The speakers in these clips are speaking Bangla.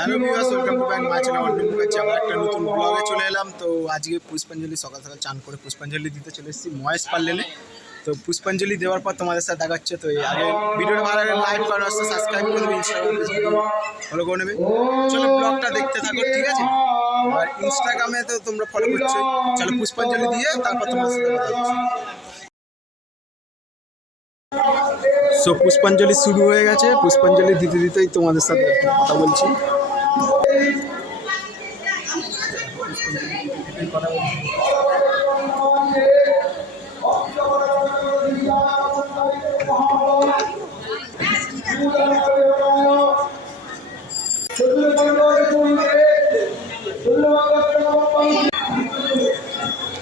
Hello viewers, welcome to back my channel অন্ডুম কাছে আমরা একটা নতুন ব্লগে চলে এলাম। তো আজকে পুষ্পাঞ্জলি সকাল সকাল চান করে পুষ্পাঞ্জলি দিতে চলে এসেছি মহেশ পার্লেনে। তো পুষ্পাঞ্জলি দেওয়ার পর তোমাদের সাথে দেখা হচ্ছে। তো আগে ভিডিওটা ভালো লাগে লাইক করার আসতে সাবস্ক্রাইব করে দেবে, ইনস্টাগ্রাম ফেসবুক ফলো করে নেবে। চলো ব্লগটা দেখতে থাকো, ঠিক আছে? আর ইনস্টাগ্রামে তো তোমরা ফলো করছো। চলো পুষ্পাঞ্জলি দিয়ে তারপর তোমাদের সাথে কথা হচ্ছে। সো পুষ্পাঞ্জলি শুরু হয়ে গেছে। পুষ্পাঞ্জলি দিতে দিতেই তোমাদের সাথে কথা বলছি।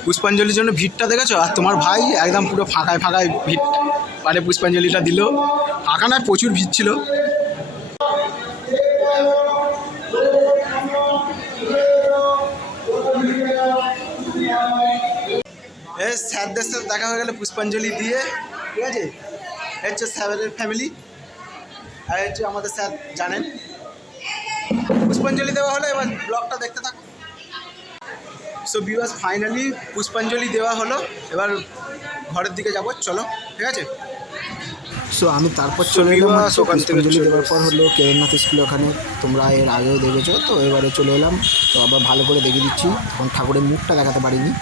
পুষ্পাঞ্জলির জন্য ভিড়টা দেখেছো? আর তোমার ভাই একদম পুরো ফাঁকায় ফাঁকায় ভিড় মানে পুষ্পাঞ্জলিটা দিল। ফাঁকা নয়, প্রচুর ভিড় ছিল। স্যারদের সাথে দেখা হয়ে গেলে পুষ্পাঞ্জলি দিয়ে, ঠিক আছে? হচ্ছে স্যারের ফ্যামিলি আর হচ্ছে আমাদের স্যার জানেন। পুষ্পাঞ্জলি দেওয়া হলো, এবার ব্লগটা দেখতে থাকো। সো ভিউয়ার্স, ফাইনালি পুষ্পাঞ্জলি দেওয়া হলো, এবার ঘরের দিকে যাব, চলো, ঠিক আছে? সো আমি তারপর চলে এলাম পুষ্পাঞ্জলি দেওয়ার পর হলো কেদারনাথ স্কুল, ওখানে তোমরা এর আগেও দেখেছো। তো এবারে চলে এলাম, তো আবার ভালো করে দেখিয়ে দিচ্ছি। এখন ঠাকুরের মুখটা দেখাতে পারিনি।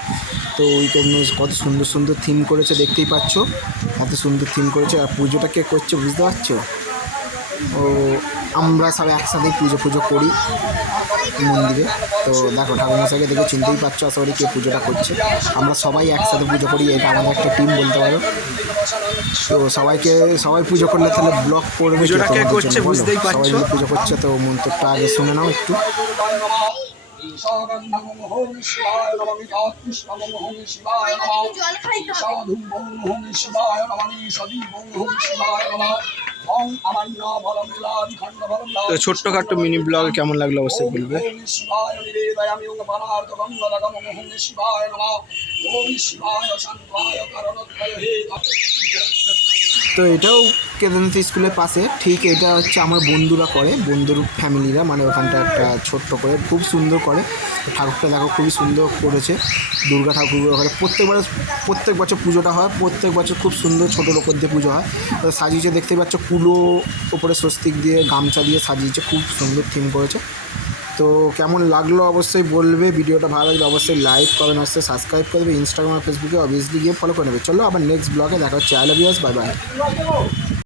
তো ওইখানে কত সুন্দর সুন্দর থিম করেছে, দেখতেই পাচ্ছ এত সুন্দর থিম করেছে। আর পুজোটা কে করছে বুঝতে পারছো? ও আমরা সবাই একসাথেই পুজো করি মন্দিরে। তো দেখো ঠাকুরমশাইকে দেখে চিনতেই পারছো আশা করি কে পুজোটা করছে। আমরা সবাই একসাথে পুজো করি, এটা আমাদের একটা টিম বলতে পারো। তো সবাই পুজো করলে তাহলে ব্লগ করবে, পুজোটা কে করছে বুঝতেই পারছো। সবাই পুজো করছে, তো মন্ত্রটা আগে শুনে নাও একটু। তো ছোট্টখাট্ট মিনি ব্লগ কেমন লাগলো অবশ্যই বলবে। তো এটাও কেদারনাথ স্কুলের পাশে, ঠিক এটা হচ্ছে আমার বন্ধুরা করে, বন্ধুর ফ্যামিলিরা, মানে ওখানটা একটা ছোট্ট করে খুব সুন্দর করে। ঠাকুরটা দেখো খুবই সুন্দর করেছে, দুর্গা ঠাকুর ওখানে প্রত্যেক বছর পুজোটা হয়, প্রত্যেক বছর খুব সুন্দর ছোটোর ওপর দিয়ে পুজো হয়। তো সাজিয়েছে দেখতে পাচ্ছ, কুলো ওপরে স্বস্তিক দিয়ে গামছা দিয়ে সাজিয়েছে, খুব সুন্দর থিম করেছে। তো কেমন লাগলো অবশ্যই বলবে। ভিডিওটা ভালো লাগলে অবশ্যই লাইক করবেন, অবশ্যই সাবস্ক্রাইব করবে, ইনস্টাগ্রাম আর ফেসবুকে অবভিয়াসলি গিয়ে ফলো করে নেবে। চলো আবার নেক্সট ব্লগে দেখা হচ্ছে। I love you, bye by.